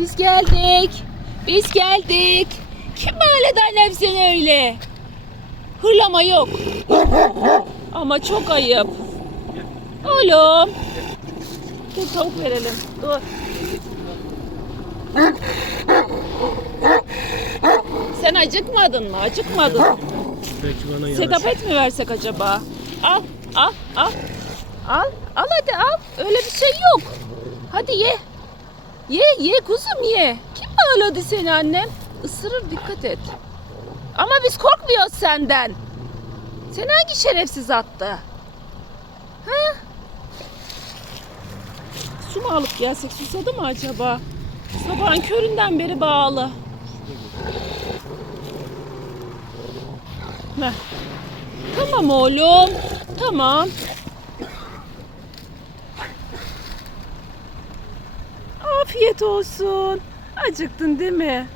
Biz geldik. Biz geldik. Kim bağladı annem seni öyle? Hırlama yok. Ama çok ayıp. Oğlum. Dur tavuk verelim. Dur. Sen acıkmadın mı? Acıkmadın. Sedap et mi versek acaba? Al, al, al. Al, al hadi al. Öyle bir şey yok. Hadi ye. Ye, ye kuzum ye. Kim bağladı seni annem? Isırır dikkat et. Ama biz korkmuyoruz senden. Sen hangi şerefsiz attı? Ha? Su mu alıp gelsek? Susadı mı acaba? Sabahın köründen beri bağlı. Heh. Tamam oğlum. Tamam. Afiyet olsun. Acıktın değil mi?